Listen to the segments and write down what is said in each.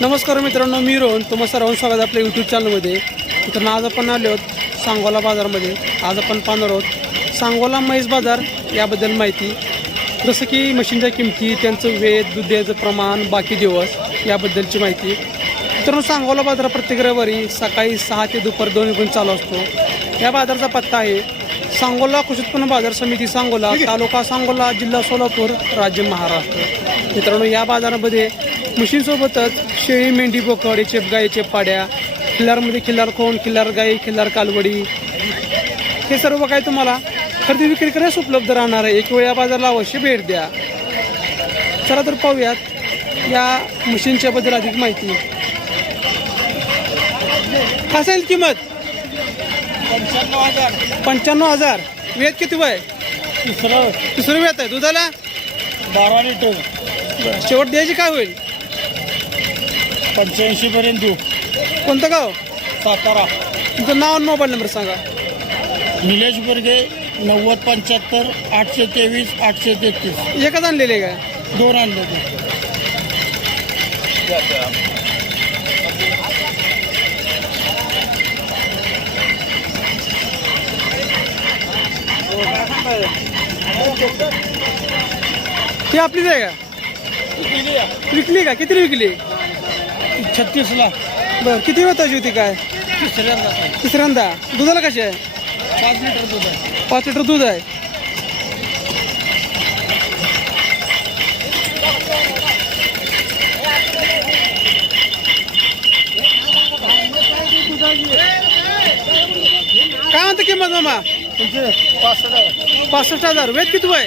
नमस्कार मित्रांनो मी रोहन. तुम्हा सर्वांचं स्वागत आपल्या यूट्यूब चॅनलमध्ये मित्रांनो आज आपण आलो आहोत सांगोला बाजारमध्ये. आज आपण पाहणार आहोत सांगोला म्हैस बाजार याबद्दल माहिती. जसं की मशीनच्या किमती त्यांचं वेध दुधाचं प्रमाण बाकी दिवस याबद्दलची माहिती. मित्रांनो सांगोला बाजार प्रत्येक रविवारी सकाळी सहा ते दुपार दोन पण चालू असतो. या बाजाराचा पत्ता आहे सांगोला कृषी उत्पन्न बाजार समिती सांगोला तालुका सांगोला जिल्हा सोलापूर राज्य महाराष्ट्र. मित्रांनो या बाजारामध्ये म्हशींसोबतच शेळी मेंढी बोकड याचे गायीचे पाड्या खिल्लारमध्ये खिल्लार खोंड खिल्लार गाई खिल्लार कालवडी. हे सर्व काही तुम्हाला खरेदी विक्री करण्यास उपलब्ध राहणार आहे? एक वेळ या बाजाराला अवश्य भेट द्या. चला तर पाहूयात या मशीनच्या बद्दल अधिक माहिती. असेल किंमत? पंच्याण्णव हजार. पंच्याण्णव हजार. वेद किती वय? तिसरं तिसरं वेत आहे. दुधाला? बारा लिटर. शेवट द्यायची काय होईल? पंच्याऐंशी पर्यंत देऊ. कोणतं गाव? सातारा. तुमचं नाव आणि मोबाईल नंबर सांगा. निलेश बर्गे नव्वद पंच्याहत्तर आठशे तेवीस आठशे तेहतीस. एकच आणलेले आहे का? दोन आणले ते आपलीच आहे का? विकली का? किती विकली? छत्तीसला. बरं किती वेताची होती काय? तिसऱ्यांदा. तिसऱ्यांदा. दुधाला कशी आहे? पाच लिटर दूध आहे. पाच लिटर दूध आहे. काय म्हणते किंमत मामा? तुमचे पाच हजार पासष्ट हजार. वेत किती वय?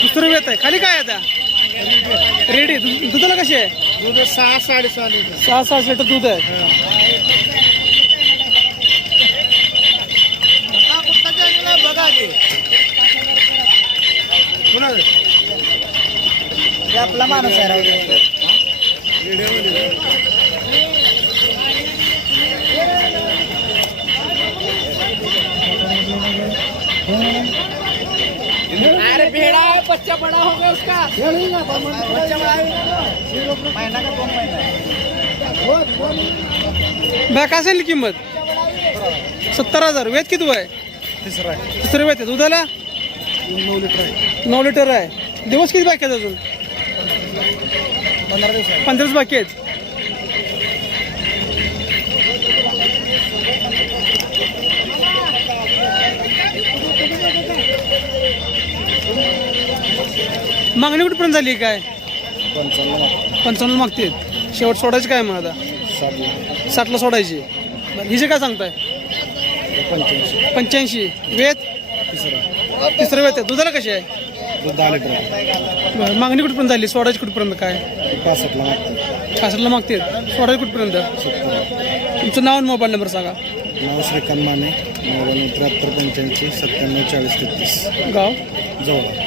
दुसरं वेत आहे. खाली काय आहे आता? रेडी. दुधाला कशी आहे? दूध सहा साडेसहा लिटर. सहा सहा लिटर दूध आहे. बघा आपला माणूस आहे अरे बच्चा बड़ा होगा उसका बच्चा बड़ा है महीना का दोन महीना बघा काय सांगली किंमत? सत्तर हजार. वेत किती वय? तिसरा आहे. तिसरं वेत आहे. दुधाला? नऊ लिटर आहे. नऊ लिटर आहे. दिवस किती बाकी आहेत अजून? पंधरा दिवस आहे. बाकी आहेत. मागणी कुठपर्यंत झाली काय? पंचावन्न मागते. शेवट सोडायची काय मग आता? साठला सोडायची. बरं हिचे काय सांगताय? पंच्याऐंशी. पंच्याऐंशी. वेत? तिसरा. तिसरं वेत आहे. दुधाला कशी आहे? दहा लिटर बरं मागणी कुठपर्यंत झाली? सोडायची कुठपर्यंत काय? पासष्टला मागते. सोडायची कुठपर्यंत सत्तर. तुमचं नाव आणि मोबाईल नंबर सांगा. नाव श्रीकांत माने. मोबाईल त्र्याहत्तर पंच्याऐंशी सत्त्याण्णव चाळीस तेहतीस. गाव? जवळ.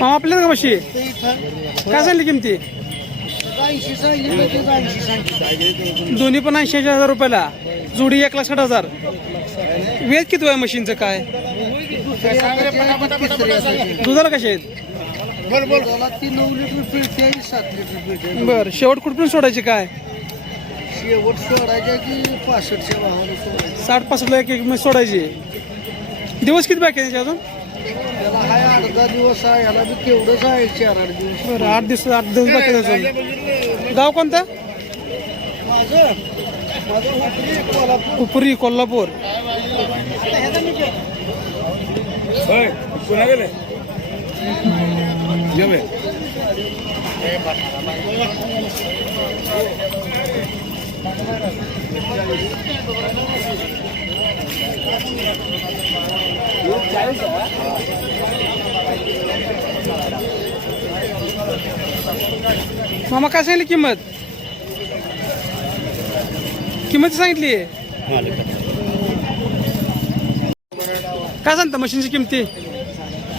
मामा आपल्याला का म्हशी? काय झाली किमती? दोन्ही पण ऐंशी हजार रुपयाला. जोडी एक लाख साठ हजार. वेज किती आहे मशीनचं काय? दुधाला कसे आहेत? बर बरं शेवट कुठपर्यंत सोडायचे काय? शेवट सोडायची की पासष्टच्या साठ पासष्टला एक एक सोडायची. दिवस किती बाकी आहे त्याचे अजून? याला हाय आठ दिवस आहे ह्याला बी तेवढंच आहे चार आठ दिवस बरं आठ दिवस आठ दिवस बाकी आहे अजून. गाव कोणतं? माझं माझं हुपरी कोल्हापूर उपरी कोल्हापूर. पुन्हा गेले मामा काय सांगितली किंमत? किंमत सांगितली? काय सांगता मशीनची किमती?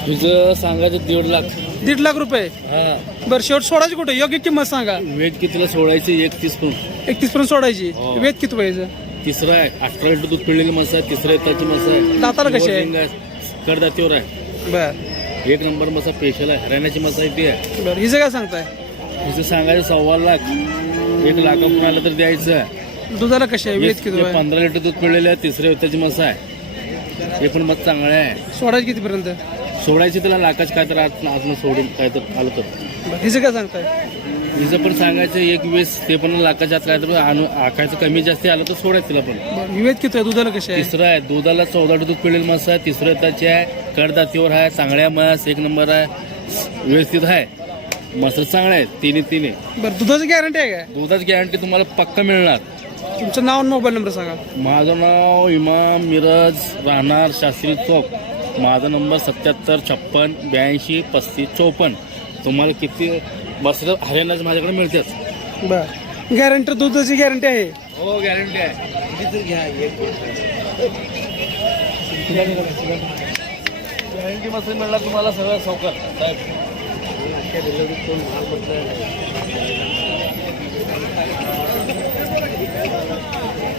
तुझं सांगायचं दीड लाख. दीड लाख रुपये? बरं शेवट सोडायची कुठे? योग्य किंमत सांगा. वेद कितीला सोडायची? एकतीस पण. एकतीस पर्यंत सोडायची. हो. वेद किती पाहिजे? तिसरा आहे. अठरा लिटर दूध पिळलेली मसा आहे. तिसरा येताची मसा आहे. दाताला कशी आहे? आहे. कडदातीवर आहे. बर. एक नंबर मसा स्पेशल आहे. हरियाणाची मसा आहे ती आहे. बरं. हिचं काय सांगताय? तिचं सांगायचं सव्वा लाख. एक लाखापर्यंत आलं तर द्यायचं. दुधाला कशी आहे? वेद किती आहे? पंधरा लिटर दूध पिळलेलं आहे. तिसऱ्या येताची मसा आहे. हे पण मत चांगलं आहे. सोडायची कितीपर्यंत? सोडायची त्याला लाखाच काय तर आत आतनं सोडून काय तर आलं तर. बरं. हिचं काय सांगताय? तिचं पण सांगायचं एक वीस ते पण लाखाच्या आत काय तर आणू आखायचं कमी जास्त आलं तर सोडायचं तिला पण. बरं ही वेद किती आहे? दुधाला कशी आहे? तिसरं आहे दुधाला चौदा दूध पिळेल मास आहे तिसरं त्याची आहे कडदातीवर आहे चांगल्या मास एक नंबर आहे व्यवस्थित आहे. मसर चांगले आहेत तिन्ही तिन्ही. बरं दुधाची गॅरंटी आहे काय? दुधाची गॅरंटी तुम्हाला पक्का मिळणार. तुमचं नाव आणि मोबाईल नंबर सांगा. माझं नाव इमाम मिरज राहणार शास्त्री चौक. माझा नंबर सत्याहत्तर छप्पन ब्याऐंशी पस्तीस चौपन्न तुम्हाला किती बसलं हरियाणाच माझ्याकडे मिळतेच बरं. गॅरंटी दुधाची गॅरंटी आहे. हो गॅरंटी आहे. गॅरंटी मस्त मिळणार तुम्हाला सगळं सौकर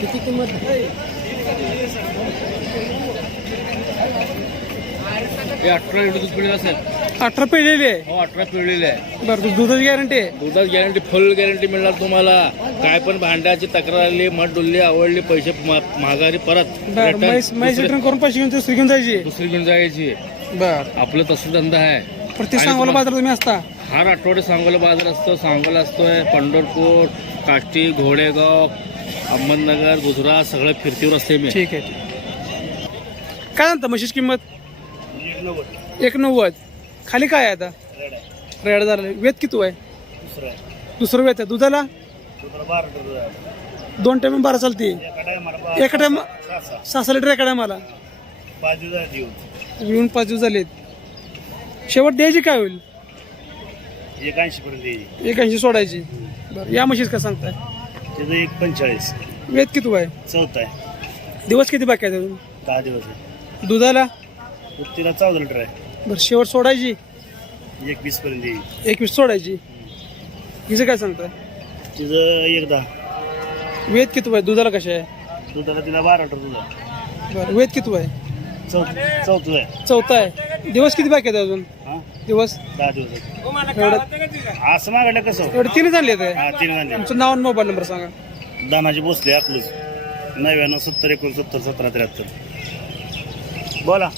किती किंमत हे अठरा लिटर दूध पिळलेलं असेल. अठरा पिळलेली आहे. हो अठरा पिळलेले आहे. बरं दुधाची गॅरंटी आहे? दुधात गॅरंटी फुल गॅरंटी मिळणार तुम्हाला. काय पण भांड्याची तक्रार आली मठ डुलली आवडली पैसे मा- माघारी परत बरं return म्हैस म्हैस दुसरी- रिटर्न करून पैसे घेऊन दुसरी घेऊन जायची? दुसरी घेऊन जायची. बरं. आपलं तसं धंदा आहे. प्रत्येक आणि सांगोला तुम्हाला- बाजार तुम्ही असता? हर आठवडे सांगोला बाजार असतो. सांगोला असतोय पंढरपूर काष्टी घोडेगाव अहमदनगर गुजरात सगळं फिरतीवर असते मी. ठीक आहे ठीक आहे. काय म्हणता म्हशीची किंमत? एक नव्वद. खाली काय आहे आता? रेड. झालं. वेद किती आहे. दुसरं वेद आहे. दुधाला? दोन टाइम बारा चालते. एका टाइम सहा सहा लिटर एका टायमाला येऊन. पाच दिवस झालेत. शेवट द्यायची काय होईल? एक ऐंशी पर्यंत येईल एक ऐंशी सोडायची. बरं या म्हशीच काय सांगताय? त्याचं एक पंचेचाळीस. वेद किती आहे चौथा आहे. दिवस किती बाकी आहेत अजून? दहा दिवस आहे. दुधाला? चौदा लिटर आहे. बरं शेवट सोडायची? एक वीस पर्यंत येईल. एकवीस सोडायची. हिचं काय सांगताय? तिचं एक दहा वेद किती आहे दुधाला कशा आहे? दुधाला तिला बारा लिटर दूध बरं वेद किती आहे चौथं आहे. चौथा आहे. दिवस किती बाकी आहेत अजून? हा? दिवस? दहा दिवस आहे एवढं असं मागलं कसं? एवढे तीन झाले ते हा तीन गांधी तुमचं नाव आणि मोबाईल नंबर सांगा. दानाची भोसले अकलूज. नव्याण्णव सत्तर एकोणसत्तर सतरा त्र्याहत्तर. बोला.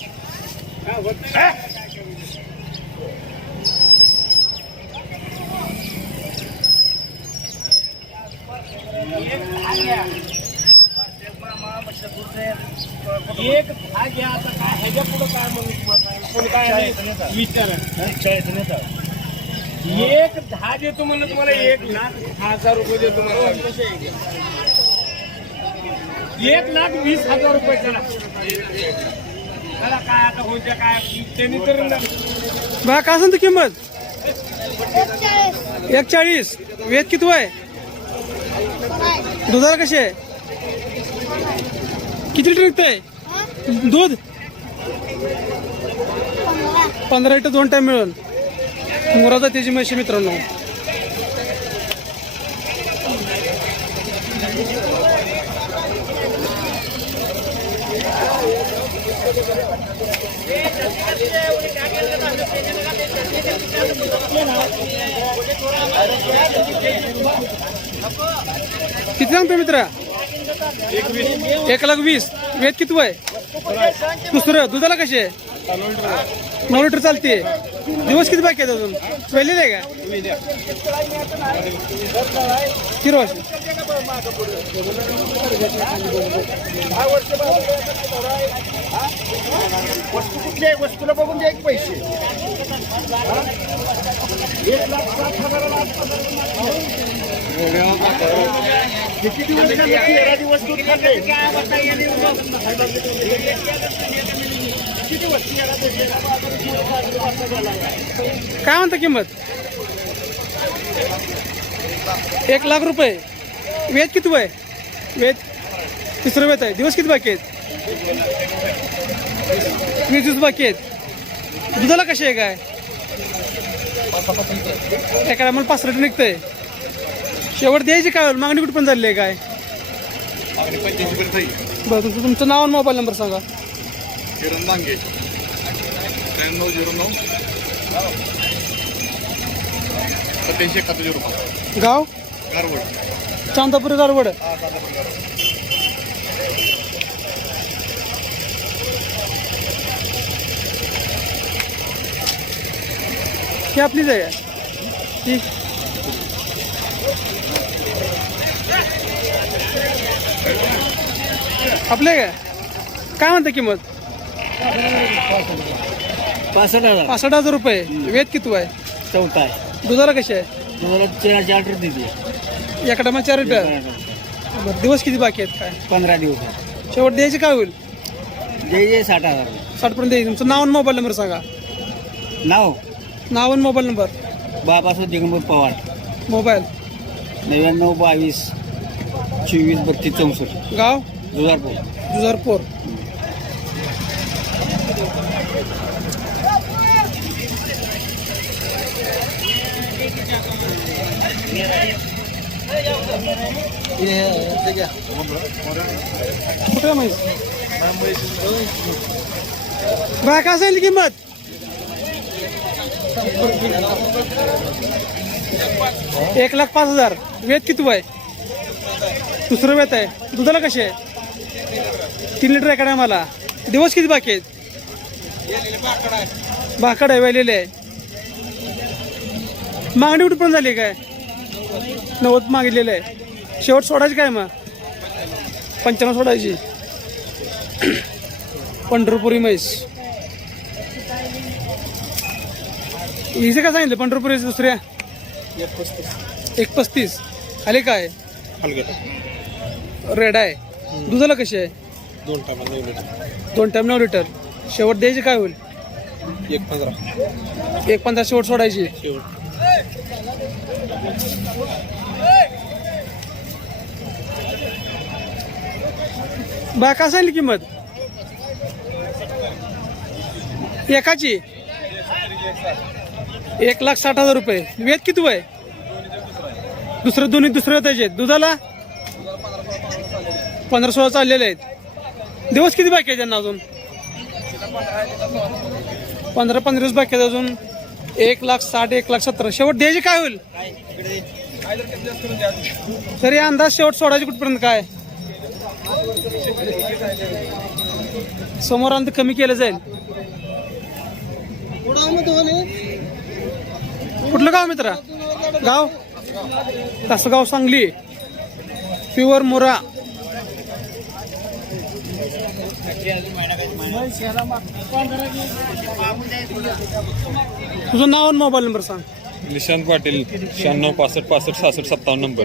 एक हा घ्या आता काय ह्याच्या पुढं काय म्हणून कोण काय आहे? विचारा. एक दहा देतो म्हणलं तुम्हाला एक लाख हजार रुपये देतो मला एक लाख वीस हजार रुपये चला चला काय आता होत्या काय त्यांनी तर बा काय सांगतो किंमत? एक चाळीस वेद किती आहे दुधाला कशी आहे? किती लिटर निघतंय दूध? पंधरा. लिटर दोन टाइम मिळून मुरादा त्याची म्हशी मित्रांनो. किती सांगतो मित्रा? एक लाख वीस. वेद किती वय? दुसरं दुधाला कसे? आहे नऊ लिटर चालते दिवस किती बाकी आहेत अजून पहिलेले आहे का किती वर्ष वस्तू कुठल्या वस्तूला बघून द्या एक पैसे एक लाख सात हजार किती दिवस खाल्ले? तेरा दिवस दूध खाल्ले. काय म्हणता किंमत? एक लाख रुपये. वेज किती वय? वेज तिसरं वेत आहे. दिवस किती बाकी आहेत? वीस दिवस बाकी आहेत. दुधाला कशी आहे काय एका मला पाच लिटर निघतंय. शेवट द्यायची काय मागणी कुठे पण झाली आहे काय बरं तुमचं तुमचं नाव आणि मोबाईल नंबर सांगा. किरण डांगे त्र्याण्णव झिरो नऊ सत्याऐंशी एकाहत्तर झिरो गाव? गारवड. चांदापुरी गारवड. ही आपलीच आहे का? ही? आपले काय काय म्हणता किंमत? पासष्ट हजार. पासष्ट हजार रुपये. वेद किती आहे चौथा आहे. दुधाला कशी आहे? तुम्हाला चार चार देते एका टायमा चार लिटर बरं दिवस किती बाकी आहेत काय? पंधरा दिवस आहे. शेवट द्यायचे काय होईल? जे जे साठ हजार. साठपर्यंत द्यायचे. तुमचं नाव आणि मोबाईल नंबर सांगा. नाव? नाव आणि mobile number. Babasaheb Digambar Pawar. Mobile. नव्याण्णव बावीस चोवीस बत्तीस चौसष्ट. गाव? जुजारपूर. जुजारपूर. कुठे म्हैस काय काय असेल किंमत? एक लाख पाच हजार. वेत किती वय? दुसरं वेत आहे. दुधाला कसे आहे? तीन लिटर एकडे मला दिवस किती बाकी आहेत? भाकड आहे वेलेले आहे. मागणी कुठे पण झाली काय? नव्वद मागितलेलं आहे. शेवट सोडायची काय मग? पंच्याण्णव सोडायची. पंढरपुरी म्हैस. हिचे काय सांगितलं? पंढरपुरी दुसऱ्या? एक पस्तीस. आले काय? रेड आहे. दुधाला कशी आहे? दोन टाका नऊ लिटर. दोन टाइम नऊ लिटर. शेवट द्यायची काय होईल? एक पंधरा. एक पंधरा शेवट सोडायची. शेवट. बा का सांगली किंमत? एकाची? एक लाख साठ हजार रुपये. वेद किती वय? दुसरं दोन्ही दुसरं त्याचे. दुधाला? पंधरा सोळा चाललेले आहेत. दिवस किती बाकी आहे त्यांना अजून? पंधरा पंधरा दिवस बाकी अजून. एक लाख साठ एक लाख सत्तर शेवट द्यायचे काय होईल? तरी अंदाज शेवट सोडायचे कुठपर्यंत काय? समोर अंत कमी केलं जाईल. कुठलं गाव मित्रा? गाव? तसं गाव सांगली. प्युअर मोरा. तुझं नाव आणि मोबाईल नंबर सांग. निशांत पाटील शहाण्णव पासष्ट पासष्ट सहासष्ट सत्तावन्न नंबर.